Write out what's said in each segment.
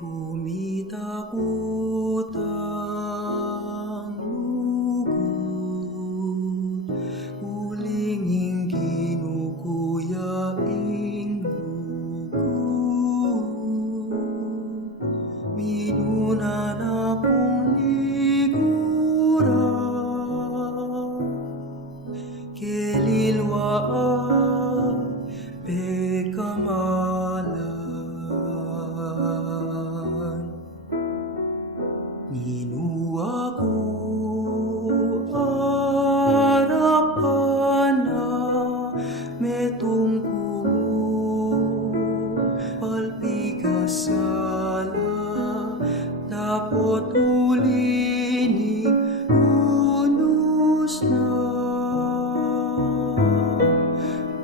kumitakutang lugod, ulinging kinukuyaing lugod, minunan akong liguran, kelilwaan pekamalan. Inua ko harapan na metong kumo palpikasala dapat ulining unos na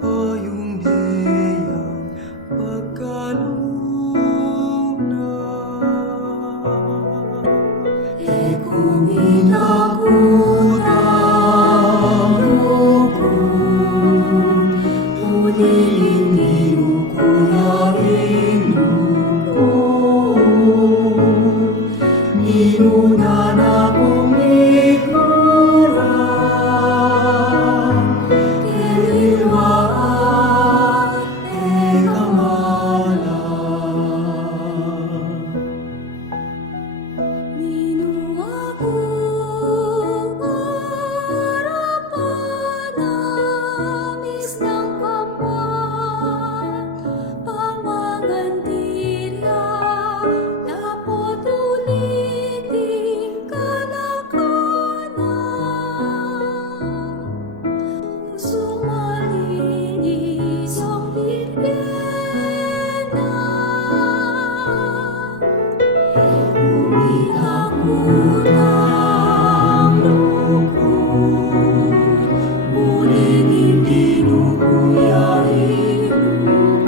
payong biyang pagkaloob na. Kumitakutang lugod, ulinging kinukuyaing lugod, minunan akong likuran, kelilwaan pekamalan. Kumitakutang lugod, ulinging kinukuyaing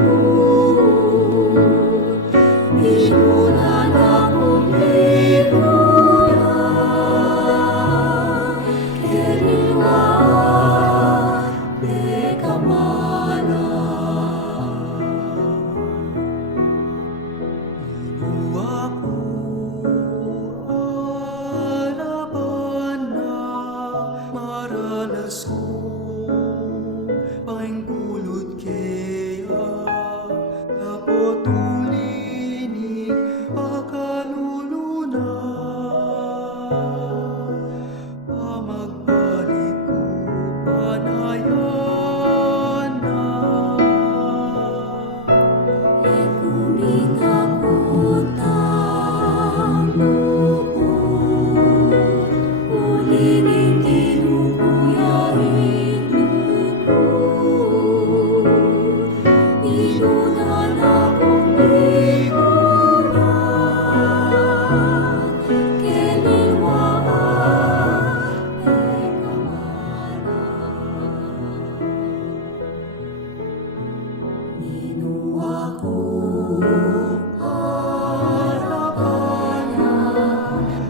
lugod, minunan akong likuran, kelilwaan pekamalan. Inua ko maranas ko pahingkulot kaya dapat ulining pakalulunan, pamagbalik ko panayan na. Kumitakutang lugod, ulinging kinukuyaing lugod, minunan akong likuran, kelilwaan pekamalan. Inua ko harapan na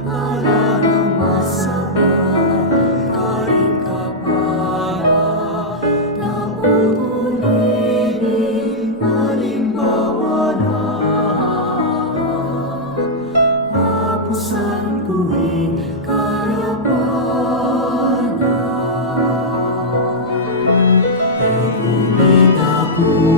ala ng masama, karing kapara na utulining halimbawa na mapusan ko'y karapanan. Kumitakutang